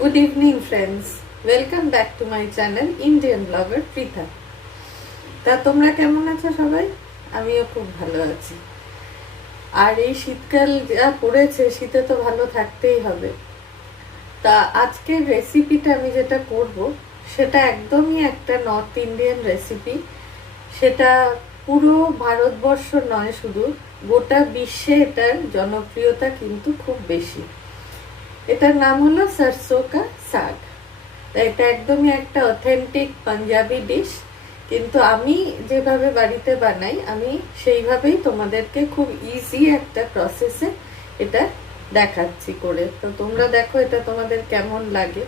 Good evening friends, welcome back to my channel Indian blogger Pritha. তা তোমরা কেমন আছো সবাই? আমিও খুব ভালো আছি। আর এই শীতকাল যা পড়েছে, শীতে তো ভালো থাকতেই হবে। তা আজকের রেসিপিটা আমি যেটা করব সেটা একদমই একটা নর্থ ইন্ডিয়ান রেসিপি। সেটা পুরো ভারতবর্ষ নয়, শুধু গোটা বিশ্বে এটার জনপ্রিয়তা কিন্তু খুব বেশি। এটার নাম হলো সরসো কা শাক। এটা একদমই একটা অথেন্টিক পাঞ্জাবি ডিশ, কিন্তু আমি যেভাবে বাড়িতে বানাই আমি সেইভাবেই তোমাদেরকে খুব ইজি একটা প্রসেসে এটা দেখাচ্ছি করে। তো তোমরা দেখো এটা তোমাদের কেমন লাগে।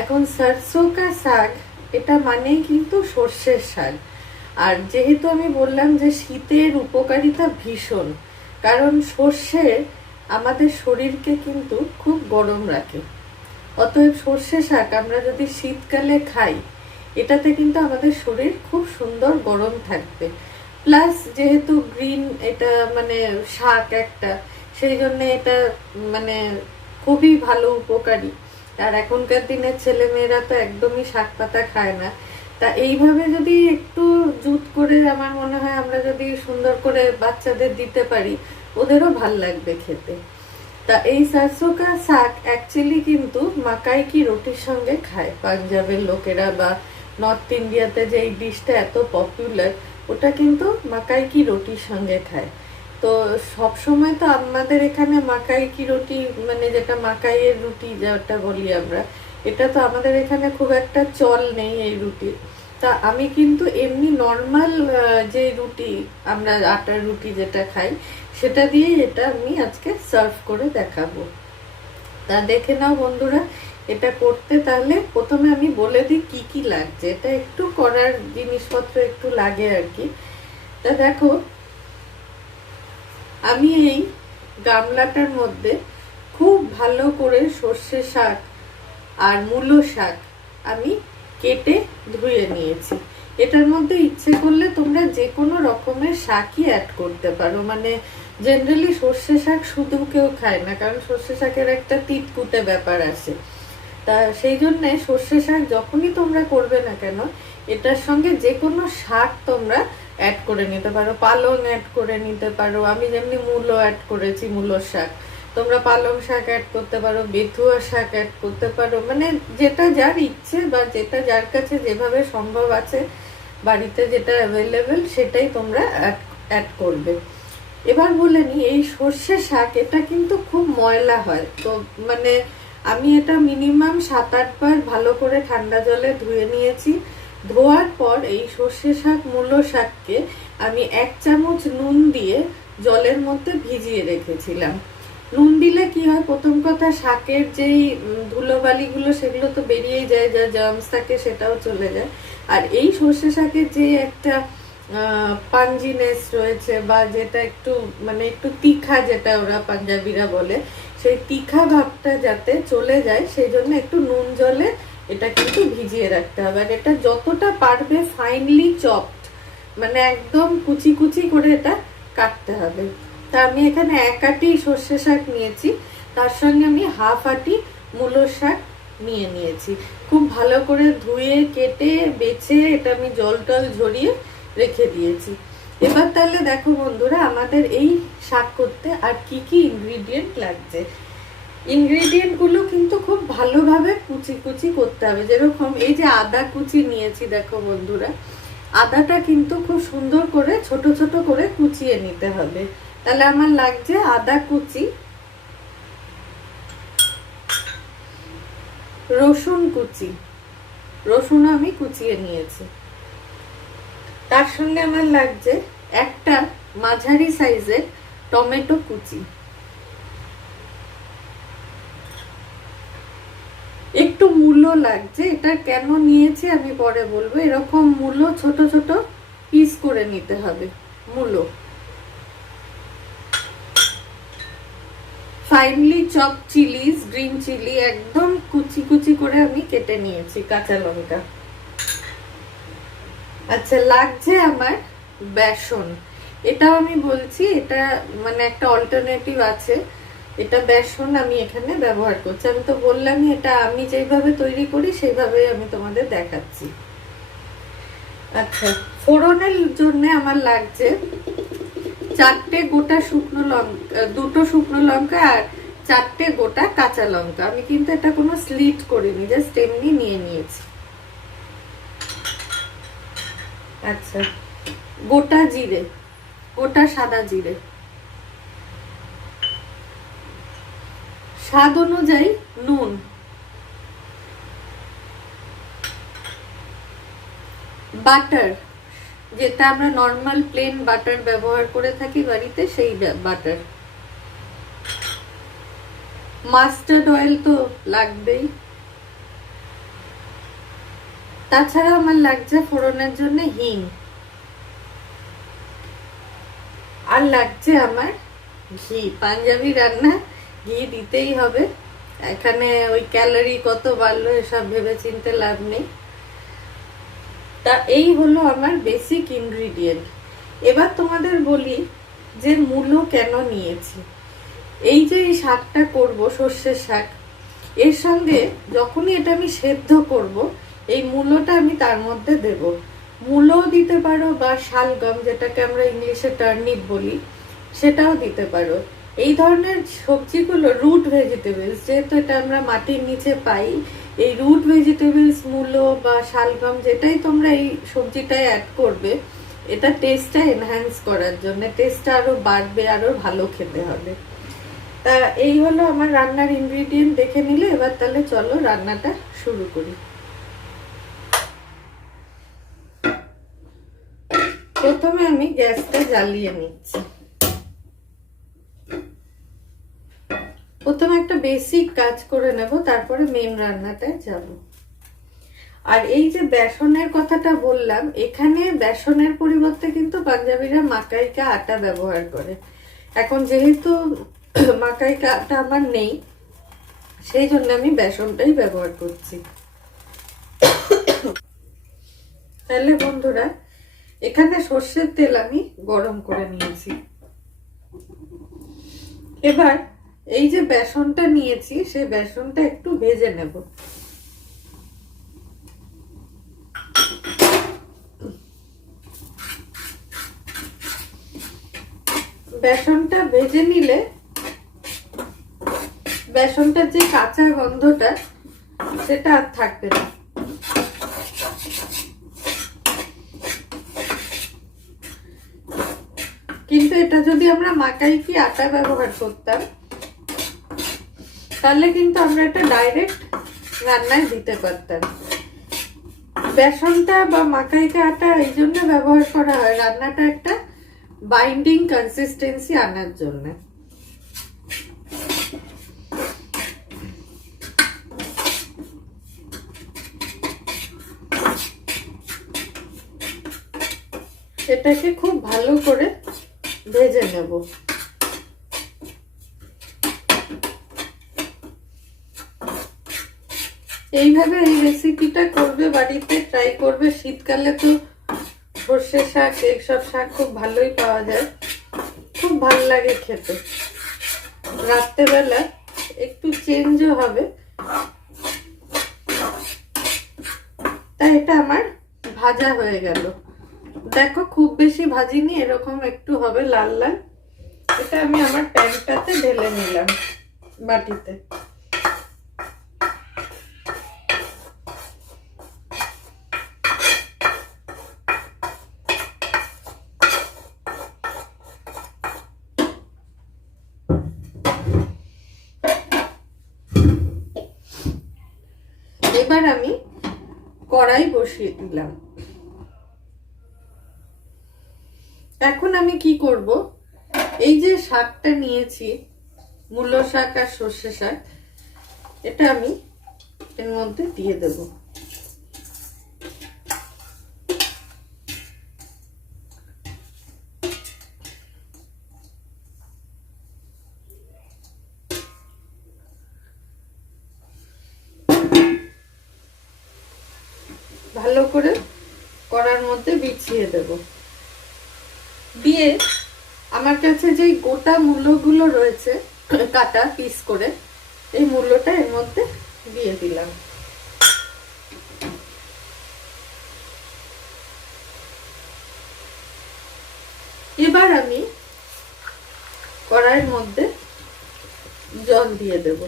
এখন সরসো কা শাক এটা মানেই কিন্তু সর্ষের শাক। আর যেহেতু আমি বললাম যে শীতের উপকারিতা ভীষণ, কারণ সর্ষে আমাদের শরীরকে কিন্তু খুব গরম রাখে। অতএব সর্ষে শাক আমরা যদি শীতকালে খাই, এটাতে কিন্তু আমাদের শরীর খুব সুন্দর গরম থাকবে। প্লাস যেহেতু গ্রিন এটা মানে শাক একটা, সেই জন্য এটা মানে খুবই ভালো উপকারী। আর এখনকার দিনের ছেলে মেয়েরা তো একদমই শাক পাতা খায় না। তা এইভাবে যদি একটু জুত করে আমার মনে হয় আমরা যদি সুন্দর করে বাচ্চাদের দিতে পারি, ওদেরও ভাল লাগবে খেতে। তা এই সরসো কা শাক অ্যাকচুয়ালি কিন্তু মাকাই কি রুটির সঙ্গে খায় পাঞ্জাবের লোকেরা, বা নর্থ ইন্ডিয়াতে যে এই ডিশটা এত পপুলার, ওটা কিন্তু মাকাই কি রুটির সঙ্গে খায়। তো সব সময় তো আমাদের এখানে মাকাই কি রুটি মানে যেটা মাকাইয়ের রুটি যেটা বলি আমরা, এটা তো আমাদের এখানে খুব একটা চল নেই এই রুটির। তা আমি কিন্তু এমনি নর্মাল যে রুটি আমরা আটার রুটি যেটা খাই, সেটা দিয়ে এটা আমি আজকে সার্ভ করে দেখাবো। তা দেখে নাও বন্ধুরা এটা করতে। তাহলে প্রথমে আমি বলে দিই কি কি লাগছে। এটা একটু করার জিনিসপত্র একটু লাগে আর কি। তা দেখো, আমি এই গামলাটার মধ্যে খুব ভালো করে সর্ষে শাক আর মূলো শাক আমি কেটে ধুয়ে নিয়েছি। এটার মধ্যে ইচ্ছে করলে তোমরা যে কোনো রকমের শাকই অ্যাড করতে পারো। মানে জেনারেলি সর্ষে শাক শুধু কেউ খায় না, কারণ সর্ষে শাকের একটা তিতকুটে ব্যাপার আছে। তা সেই জন্যে সর্ষে শাক যখনই তোমরা করবে না কেন, এটার সঙ্গে যে কোনো শাক তোমরা অ্যাড করে নিতে পারো। পালং অ্যাড করে নিতে পারো, আমি যেমনি মূলো অ্যাড করেছি, মূলোর শাক। তোমরা পালং শাক অ্যাড করতে পারো, বেথুয়া শাক অ্যাড করতে পারো, মানে যেটা যার ইচ্ছে বা যেটা যার কাছে যেভাবে সম্ভব আছে বাড়িতে যেটা অ্যাভেলেবেল সেটাই তোমরা অ্যাড করবে। এবার বলে নি, এই সর্ষে শাক এটা কিন্তু খুব ময়লা হয়। তো মানে আমি এটা মিনিমাম 7-8 বার ভালো করে ঠান্ডা জলে ধুয়ে নিয়েছি। ধোয়ার পর এই সর্ষে শাক মূলো শাককে আমি 1 চামচ নুন দিয়ে জলের মধ্যে ভিজিয়ে রেখেছিলাম। নুন দিলে কি হয়, প্রথম কথা শাকের যেই ধুলোবালিগুলো সেগুলো তো বেরিয়েই যায়, যা জার্মস থাকে সেটাও চলে যায়। আর এই সর্ষে শাকের যে একটা পাঞ্জিনেস রয়েছে, বা যেটা একটু মানে একটু তিখা, যেটা ওরা পাঞ্জাবিরা বলে, সেই তিখা ভাবটা যাতে চলে যায় সেই জন্য একটু নুন জলে এটা কিন্তু ভিজিয়ে রাখতে হবে। আর এটা যতটা পারবে ফাইনলি চপড, মানে একদম কুচি কুচি করে এটা কাটতে হবে। তা আমি এখানে 1 আঁটি সর্ষে শাক নিয়েছি, তার সঙ্গে আমি 1/2 আঁটি মূলো শাক নিয়ে নিয়েছি। খুব ভালো করে ধুয়ে কেটে বেছে এটা আমি জল টল ঝরিয়ে রেখে দিয়েছি। এবার তাহলে দেখো বন্ধুরা, আমাদের এই শাক করতে আর কি কি ইনগ্রিডিয়েন্ট লাগছে। ইনগ্রিডিয়েন্ট গুলো কিন্তু খুব ভালোভাবে কুচি কুচি করতে হবে। যেরকম এই যে আদা কুচি নিয়েছি, দেখো বন্ধুরা, আদাটা কিন্তু খুব সুন্দর করে ছোট ছোট করে কুচিয়ে নিতে হবে। তাহলে আমার লাগছে আদা কুচি, রসুন কুচি, রসুন আমি কুচিয়ে নিয়েছি। তার সঙ্গে আমার লাগছে একটা মাঝারি সাইজের টমেটো কুচি, একটু মূলো লাগছে। এটা কেন নিয়েছি আমি পরে বলবো। এরকম মূলো ছোট ছোট পিস করে নিতে হবে। মূলো finely chop chillies, green chilli একদম কুচি কুচি করে আমি কেটে নিয়েছি, কাঁচা লঙ্কা। আচ্ছা, লাগছে আমার বেসন। এটাও আমি বলছি, এটা মানে একটা অল্টারনেটিভ আছে। এটা বেসন আমি এখানে ব্যবহার করছি। আমি তো বললামই এটা আমি যেভাবে তৈরি করি সেইভাবে আমি তোমাদের দেখাচ্ছি। আচ্ছা, ফোড়নের জন্য আমার লাগছে 4টে গোটা শুকনো লঙ্কা, 2টো শুকনো লঙ্কা আর 4টে গোটা কাঁচা লঙ্কা। আমি কিন্তু এটা কোনো স্লিট করিনি, জাস্ট এমনি নিয়ে নিয়েছি। আচ্ছা, গোটা জিরে, গোটা সাদা জিরে, স্বাদ অনুযায়ী নুন, বাটার, যেটা আমরা নর্মাল প্লেন বাটার ব্যবহার করে থাকি বাড়িতে, সেই বাটার, মাস্টার্ড অয়েল তো লাগবেই। তাছাড়া আমার লাগছে ফোড়নের জন্য হিং, আর লাগছে আমার ঘি। পাঞ্জাবি রান্না ঘি দিতেই হবে, এখানে ওই ক্যালোরি কত বাড়লো এসব ভেবে চিনতে লাভ নেই। তা এই হলো আমার বেসিক ইনগ্রিডিয়েন্ট। এবার তোমাদের বলি যে মূলো কেন নিয়েছি। এই যে এই শাকটা করব, সর্ষের শাক, এর সঙ্গে যখনই এটা আমি সেদ্ধ করব, এই মূলোটা আমি তার মধ্যে দেব। মূলও দিতে পারো বা শালগম, যেটাকে আমরা ইংলিশে টার্নিপ বলি, সেটাও দিতে পারো। এই ধরনের সবজিগুলো রুট ভেজিটেবলস, যেহেতু এটা আমরা মাটির নিচে পাই, এই রুট ভেজিটেবলস, মূলো বা শালগম, যেটাই তোমরা এই সবজিটায় অ্যাড করবে, এটা টেস্টটা এনহ্যান্স করার জন্য, টেস্টটা আরো বাড়বে, আরো ভালো খেতে হবে। তা এই হলো আমার রান্নার ইনগ্রিডিয়েন্ট দেখে নিলে। এবার তাহলে চলো রান্নাটা শুরু করি। প্রথমে আমি গ্যাসটা জ্বালিয়ে নিচ্ছি। প্রথমে একটা বেসিক কাজ করে নেব, তারপরে মেন রান্নাটায় যাব। আর এই যে বেসনের কথাটা বললাম, এখানে বেসনের পরিবর্তে কিন্তু পাঞ্জাবিরা মাকাইকা আটা ব্যবহার করে। এখন যেহেতু মাকাইকা আটা আমার নেই, সেই জন্য আমি বেসনটাই ব্যবহার করছি। তাহলে বন্ধুরা, এখানে সর্ষের তেল আমি গরম করে নিয়েছি। এবার এই যে বেসনটা নিয়েছি, সেই বেসনটা একটু ভেজে নেব। বেসনটা ভেজে নিলে বেসনটার যে কাঁচা গন্ধটা, সেটা আর থাকবে না। কিন্তু এটা যদি আমরা মাকাইকি আটা ব্যবহার করতাম, তাহলে কিন্তু আমরা এটা ডাইরেক্ট রান্নায় দিতে পারতাম। বেসনটা বা মাকাইকা আটা এই জন্য ব্যবহার করা হয়, রান্নাটা একটা বাইন্ডিং কনসিস্টেন্সি আনার জন্য। এটাকে খুব ভালো করে ভেজে নেব। এইভাবে এই রেসিপিটা করবে, বাড়িতে ট্রাই করবে। শীতকালে তো সর্ষে শাক, এইসব শাক খুব ভালোই পাওয়া যায়, খুব ভালো লাগে খেতে। রাত্রেবেলা একটু চেঞ্জও হবে। তাই এটা আমার ভাজা হয়ে গেল। দেখো, খুব বেশি ভাজিনি, এরকম একটু হবে লাল লাল। এটা আমি আমার প্যানটাতে ঢেলে নিলাম, বাটিতে। এবার আমি কড়াই বসিয়ে দিলাম। এখন আমি কি করব, এই যে শাকটা নিয়েছি, মূলো শাক আর সর্ষে শাক, এটা আমি এর মধ্যে দিয়ে দেব। ভালো করে কড়ার মধ্যে বিছিয়ে দেব। দিয়ে আমার কাছে যে গোটা মূলোগুলো রয়েছে, কাটা পিস করে এই মূলোটা এর মধ্যে দিয়ে দিলাম। এবার আমি কড়াইয়ের মধ্যে জল দিয়ে দেব।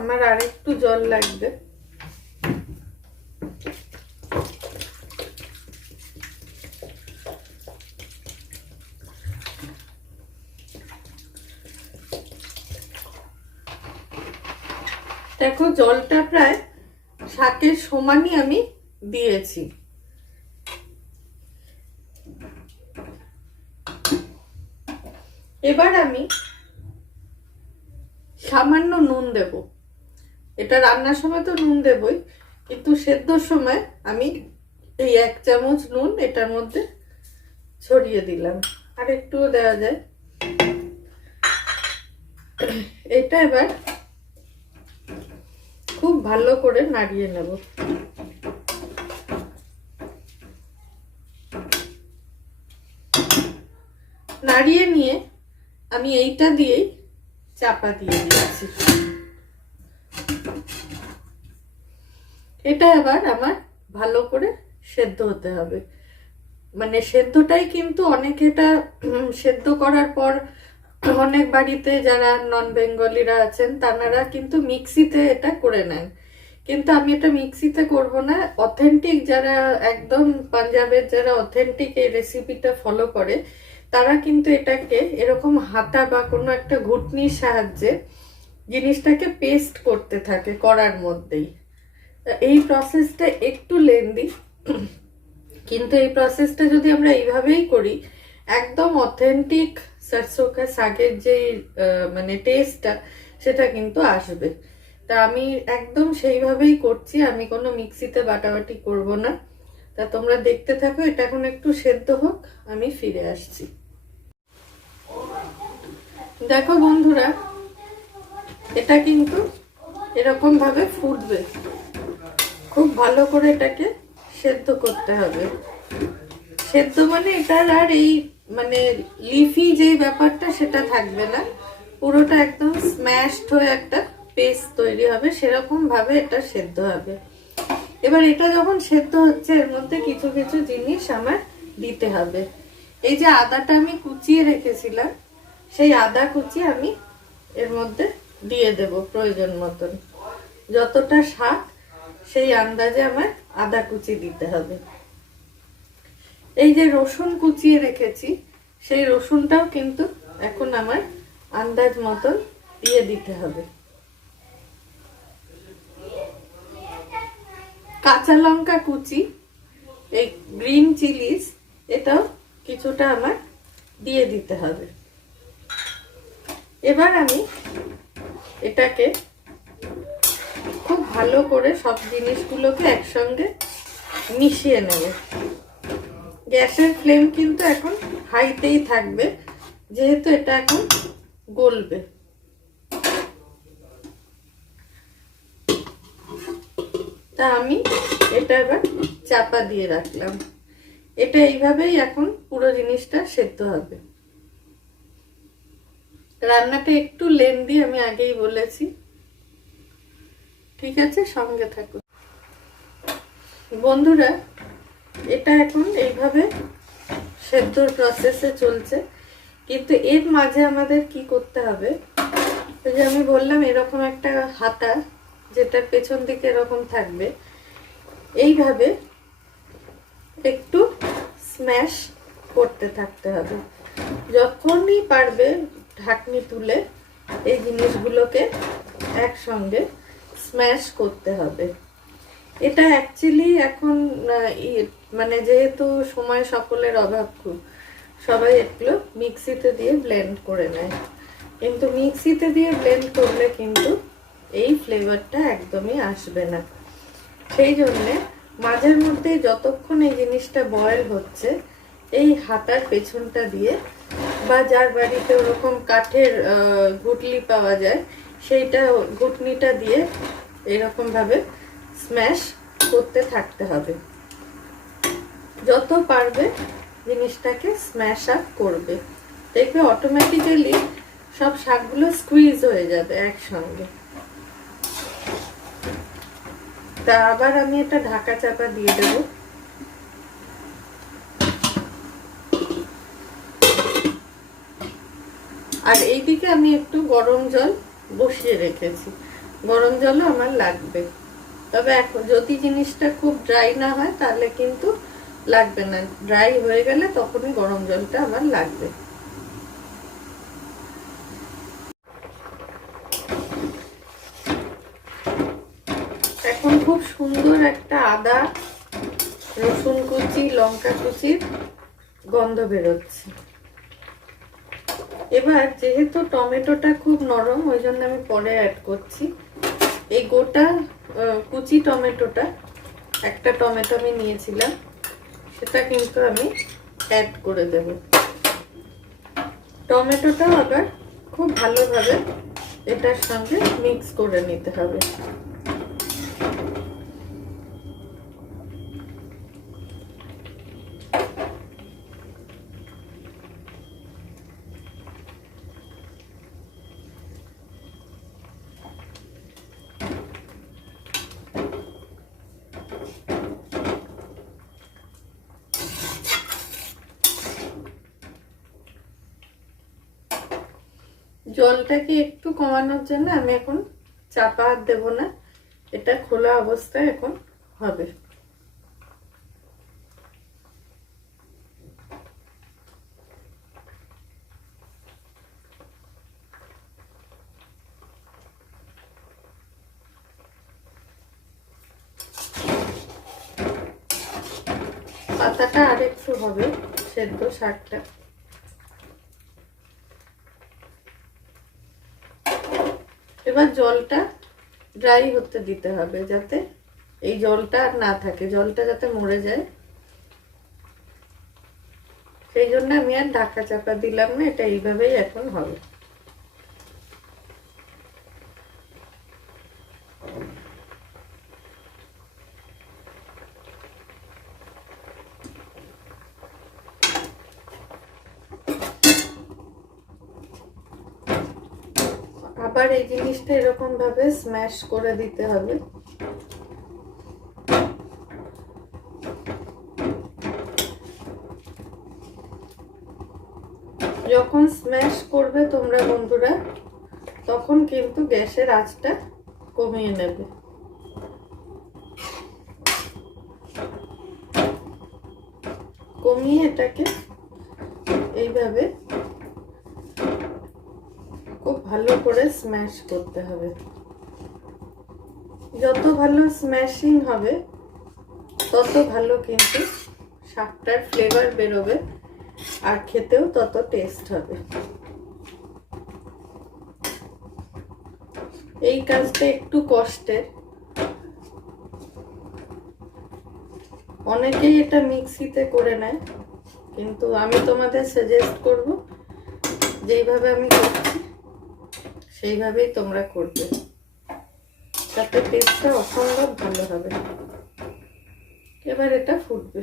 আমার আরেকটু জল লাগবে। দেখো জলটা প্রায় শাকের সমানই আমি দিয়েছি। এবার আমি সামান্য নুন দেব। এটা রান্নার সময় তো নুন দেবই, কিন্তু সেদ্ধর সময় আমি এই 1 চামচ নুন এটার মধ্যে ছড়িয়ে দিলাম। আর একটুও দেওয়া যায়। এটা এবার খুব ভালো করে নাড়িয়ে নেব। নাড়িয়ে নিয়ে আমি এইটা দিয়েই চাপা দিয়ে দিয়েছি। এটা এবার আমার ভালো করে সেদ্ধ হতে হবে। মানে সেদ্ধটাই কিন্তু অনেক, এটা সেদ্ধ করার পর অনেক বাড়িতে যারা নন বেঙ্গলিরা আছেন তারা কিন্তু মিক্সিতে এটা করে নেন, কিন্তু আমি এটা মিক্সিতে করব না। অথেন্টিক যারা একদম পাঞ্জাবের যারা অথেন্টিক এই রেসিপিটা ফলো করে তারা কিন্তু এটাকে এরকম হাতা বা কোনো একটা ঘুটনির সাহায্যে জিনিসটাকে পেস্ট করতে থাকে করার মধ্যেই। এই প্রসেসটা একটু লেন্দি, কিন্তু এই প্রসেসটা যদি আমরা এইভাবেই করি একদম অথেন্টিক সরষে কা শাকের যে মানে টেস্টটা সেটা কিন্তু আসবে। তা আমি একদম সেইভাবেই করছি, আমি কোনো মিক্সিতে বাটাবাটি করব না। তা তোমরা দেখতে থাকো, এটা এখন একটু সেদ্ধ হোক, আমি ফিরে আসছি। দেখো বন্ধুরা, এটা কিন্তু এরকম ভাবে ফুটবে। খুব ভালো করে এটাকে সেদ্ধ করতে হবে। সেদ্ধ মানে এটার আর এই মানে লিফি যে ব্যাপারটা সেটা থাকবে না, পুরোটা একদম স্ম্যাশড হয়ে একটা পেস্ট তৈরি হবে, সেরকম ভাবে এটা সেদ্ধ হবে। এবার এটা যখন সেদ্ধ হচ্ছে এর মধ্যে কিছু কিছু জিনিস আমার দিতে হবে। এই যে আদাটা আমি কুচিয়ে রেখেছিলাম, সেই আদা কুচি আমি এর মধ্যে দিয়ে দেব প্রয়োজন মতন। যতটা শাক সেই আন্দাজে আমার আদা কুচি দিতে হবে। এই যে রসুন কুচিয়ে রেখেছি সেই রসুনটাও কিন্তু এখন আমার আন্দাজ মতন দিয়ে দিতে হবে। কাঁচা লঙ্কা কুচি, এই গ্রিন চিলিস, এটাও কিছুটা আমার দিয়ে দিতে হবে। এবার আমি এটাকে খুব ভালো করে সব জিনিসগুলোকে একসঙ্গে মিশিয়ে নেব। গ্যাসের ফ্লেম কিন্তু এখন হাইতেই থাকবে, যেহেতু এটা এখন গলবে। তা আমি এটা এবার চাপা দিয়ে রাখলাম। এটা এইভাবেই এখন পুরো জিনিসটা সেদ্ধ হবে। রান্নাটা একটু লেন্দি, আমি আগেই বলেছি। ঠিক আছে, সঙ্গে থাকুন বন্ধুরা। এটা এখন এইভাবে সেদ্ধর প্রসেসে চলছে, কিন্তু এর মাঝে আমাদের কি করতে হবে, ওই যে আমি বললাম এরকম একটা হাতা যেটা পেছন দিকে এরকম থাকবে, এইভাবে একটু স্ম্যাশ করতে থাকতে হবে। যখনই পারবে ঢাকনি তুলে এই জিনিসগুলোকে একসঙ্গে স্ম্যাশ করতে হবে। এটা অ্যাকচুয়ালি এখন মানে যেহেতু সময় সকলের অভাব খুব, সবাই এগুলো মিক্সিতে দিয়ে ব্লেন্ড করে নেয়, কিন্তু মিক্সিতে দিয়ে ব্লেন্ড করলে কিন্তু এই ফ্লেভারটা একদমই আসবে না। সেই জন্যে মাঝের মধ্যে যতক্ষণ এই জিনিসটা বয়েল হচ্ছে, এই হাতার পেছনটা দিয়ে বা যার বাড়িতে ওরকম কাঠের ঘুটলি পাওয়া যায় সেইটা ঘুটনিটা দিয়ে এরকম ভাবে স্ম্যাশ করতে থাকতে হবে। যত পারবে জিনিসটাকে স্ম্যাশ আপ করবে, দেখবে অটোমেটিক্যালি সব শাকগুলো স্কুইজ হয়ে যাবে একসঙ্গে। তা আবার আমি এটা ঢাকা চাপা দিয়ে দেব। আর এইদিকে আমি একটু গরম জল বসিয়ে রেখেছি, গরম জলও আমার লাগবে। তবে এখন যদি জিনিসটা খুব ড্রাই না হয় তাহলে কিন্তু লাগবে না, ড্রাই হয়ে গেলে তখনই গরম জলটা আমার লাগবে। এখন খুব সুন্দর একটা আদা, রসুন কুচি, লঙ্কা কুচির গন্ধ বেরোচ্ছে। এবার যেহেতু টমেটোটা খুব নরম, ওই জন্য আমি পরে অ্যাড করছি। এই গোটা কুচি টমেটোটা, একটা টমেটো আমি নিয়েছিলাম, সেটা কিন্তু আমি অ্যাড করে দেব। টমেটোটাও আবার খুব ভালোভাবে এটার সঙ্গে মিক্স করে নিতে হবে। জলটাকে একটু কমানোর জন্য আমি এখন চাপা আর দেব না, এটা খোলা অবস্থায় এখন হবে। পাতাটা আরেকটু হবে সেদ্ধ, শাকটা। এবার জলটা ড্রাই হতে দিতে হবে, যাতে এই জলটা আর না থাকে, জলটা যাতে মরে যায়। সেই জন্য আমি আর ঢাকা চাপা দিলাম না, এটা এইভাবেই এখন হবে। আবার এই জিনিসটা এরকম ভাবে স্ম্যাশ করে দিতে হবে। যখন স্ম্যাশ করবে তোমরা বন্ধুরা, তখন কিন্তু গ্যাসের আঁচটা কমিয়ে নেবে। কমিয়ে এটাকে এইভাবে খুব ভালো করে স্ম্যাশ করতে হবে। যত ভালো স্ম্যাশিং হবে তত ভালো কিন্তু শাকটার ফ্লেভার বেরোবে, আর খেতেও তত টেস্ট হবে। এই কাজটা একটু কষ্টের, অনেকেই এটা মিক্সিতে করে নেয়, কিন্তু আমি তোমাদের সাজেস্ট করব যেইভাবে আমি করছি সেইভাবেই তোমরা করবে, তাতে টেস্টটা অসম্ভব ভালো হবে। এবার এটা ফুটবে।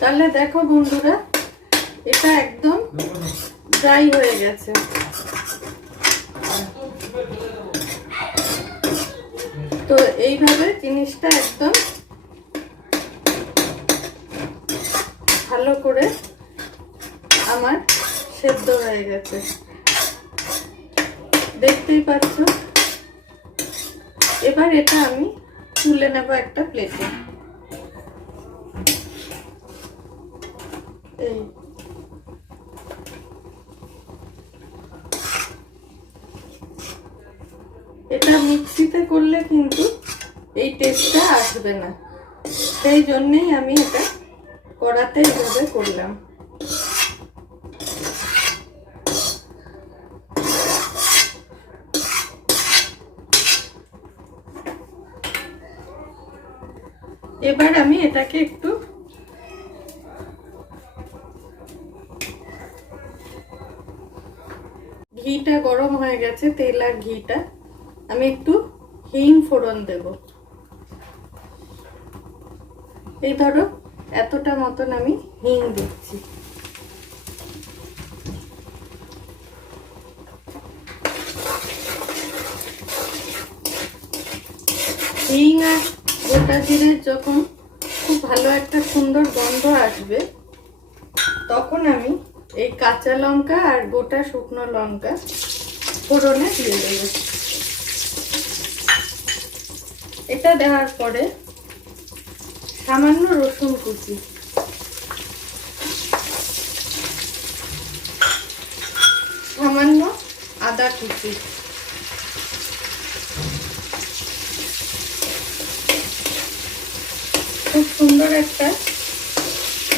তাহলে দেখো বন্ধুরা, এটা একদম ড্রাই হয়ে গেছে। তো এইভাবে জিনিসটা একদম ভালো করে আমার সেদ্ধ হয়ে গেছে, দেখতেই পাচ্ছ। এবার এটা আমি তুলে নেব একটা প্লেটে। এই এটা মিক্সিতে করলে কিন্তু এই টেস্টটা আসবে না, সেই জন্যই আমি এটা কড়াতে এইভাবে করলাম। এবার আমি এটাকে একটু কড়াইটা গরম হয়ে গেছে, তেল আর ঘিটা। আমি একটু হিং ফোড়ন দেব। এই ধরো এতটা মতন আমি হিং দিচ্ছি। হিং আর গোটা জিরে যখন খুব ভালো একটা সুন্দর গন্ধ আসবে, তখন আমি এই কাঁচা লঙ্কা আর গোটা শুকনো লঙ্কা ফোড়নে দিয়ে দেব। এটা দেওয়ার পরে সামান্য রসুন কুচি, সামান্য আদা কুচি, খুব সুন্দর একটা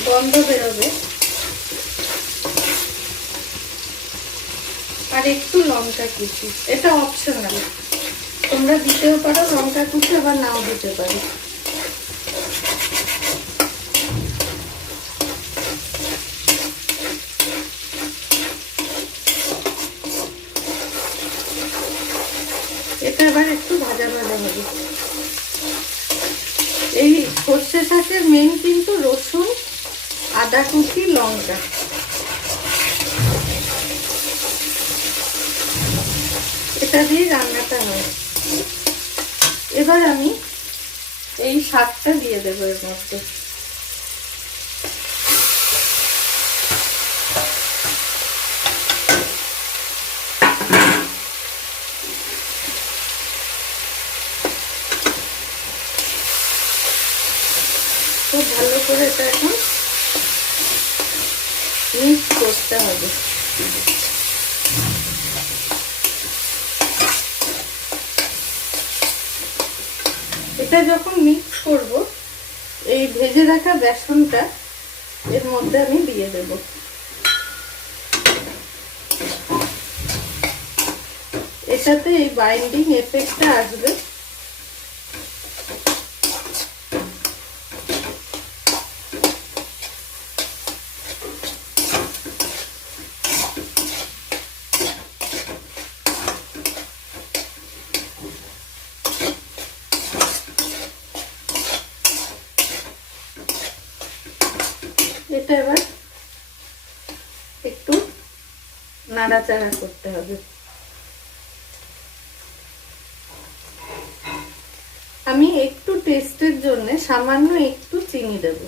গন্ধ বেরোবে। আর একটু লঙ্কা কুচি, এটা অপশনাল, তোমরা দিতেও পারো লঙ্কা কুচি, আবার নাও দিতে পারো। এটা এবার একটু ভাজা ভাজা হবে। এই সর্ষে শাকের মেন কিন্তু রসুন, আদা কুচি, লঙ্কা। এটা দিয়ে রান্নাটা হয়। এবার আমি এই শাকটা দিয়ে দেবো এর মধ্যে। খুব ভালো করে এটা এখন মিক্স করতে হবে। এটা যখন মিক্স করব, এই ভেজে রাখা বেসনটা এর মধ্যে আমি দিয়ে দেব। এটাতে এই বাইন্ডিং এফেক্টটা আসবে। এটা এবার একটু নাড়াচাড়া করতে হবে। আমি একটু টেস্টের জন্য সামান্য একটু চিনি দেব।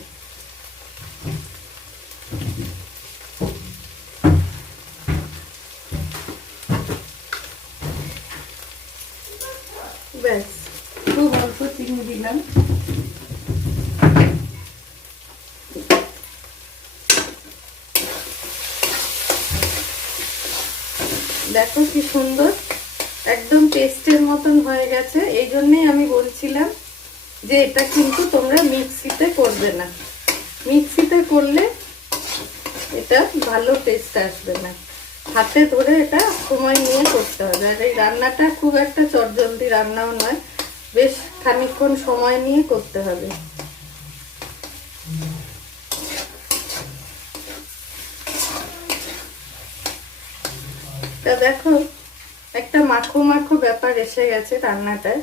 ব্যাস, খুব অল্প চিনি দিলাম। দেখো কি সুন্দর একদম পেস্টের মতন হয়ে গেছে। এই জন্যই আমি বলছিলাম যে এটা কিন্তু তোমরা মিক্সিতে করবে না, মিক্সিতে করলে এটা ভালো টেস্ট আসবে না। হাতে ধরে এটা সময় নিয়ে করতে হবে। আর এই রান্নাটা খুব একটা চটজলদি রান্নাও নয়, বেশ খানিকক্ষণ সময় নিয়ে করতে হবে। তা দেখো একটা মাখো মাখো ব্যাপার এসে গেছে রান্নাটায়।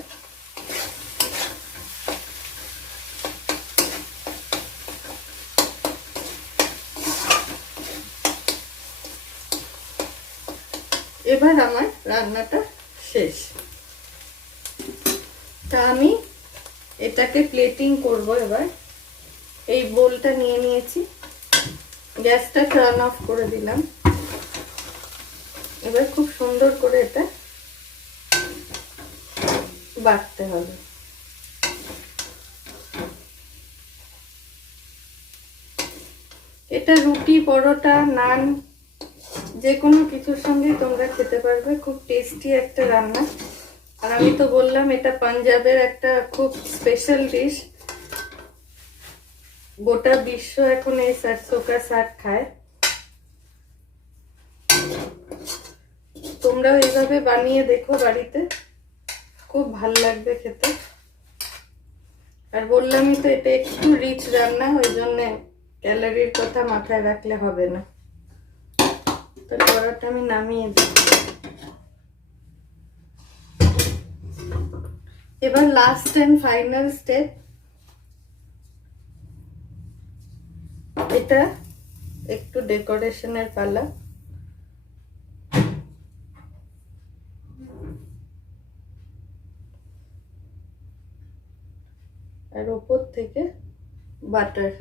এবার আমার রান্নাটা শেষ। তা আমি এটাকে প্লেটিং করব। এবার এই বোলটা নিয়ে নিয়েছি, গ্যাসটা টার্ন অফ করে দিলাম। এবার খুব সুন্দর করে এটা বাটতে হবে। এটা রুটি, পরোটা, নান যে কোনো কিছুর সঙ্গে তোমরা খেতে পারবে। খুব টেস্টি একটা রান্না। আর আমি তো বললাম এটা পাঞ্জাবের একটা খুব স্পেশাল ডিশ। গোটা বিশ্ব এখন এই सरसों का साग খায়। তোমরাও এইভাবে বানিয়ে দেখো বাড়িতে, খুব ভালো লাগবে খেতে। আর বললামই তো এটা একটু রিচ রান্না, ওই জন্য ক্যালোরির কথা মাথায় রাখলে হবে না। তো পরোটা আমি নামিয়ে দিই। এবার লাস্ট এন্ড ফাইনাল স্টেপ, এটা একটু ডেকোরেশনের পালা। আর উপর থেকে বাটার।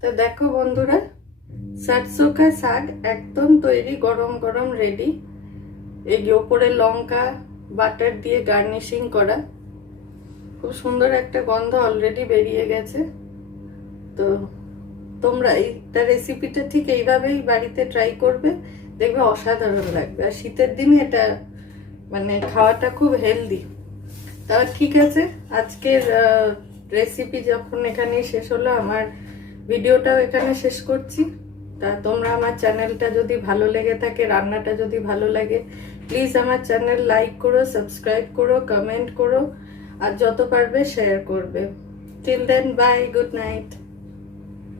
তো দেখো বন্ধুরা, सरसों का শাক একদম তৈরি, গরম গরম রেডি। এই উপরে লঙ্কা বাটার দিয়ে গার্নিশিং করা, খুব সুন্দর একটা গন্ধ অলরেডি বেরিয়ে গেছে। তো তোমরা এইটা রেসিপিটা ঠিক এইভাবেই বাড়িতে ট্রাই করবে, দেখবে অসাধারণ লাগবে। আর শীতের দিনে এটা মানে খাওয়াটা খুব হেলদি। তা ঠিক আছে, আজকের রেসিপি যখন এখানে শেষ হলো, আমার ভিডিওটাও এখানে শেষ করছি। তা তোমরা আমার চ্যানেলটা যদি ভালো লেগে থাকে, রান্নাটা যদি ভালো লাগে, প্লিজ আমার চ্যানেল লাইক করো, সাবস্ক্রাইব করো, কমেন্ট করো, আর যত পারবে শেয়ার করবে। Till then, bye, good night.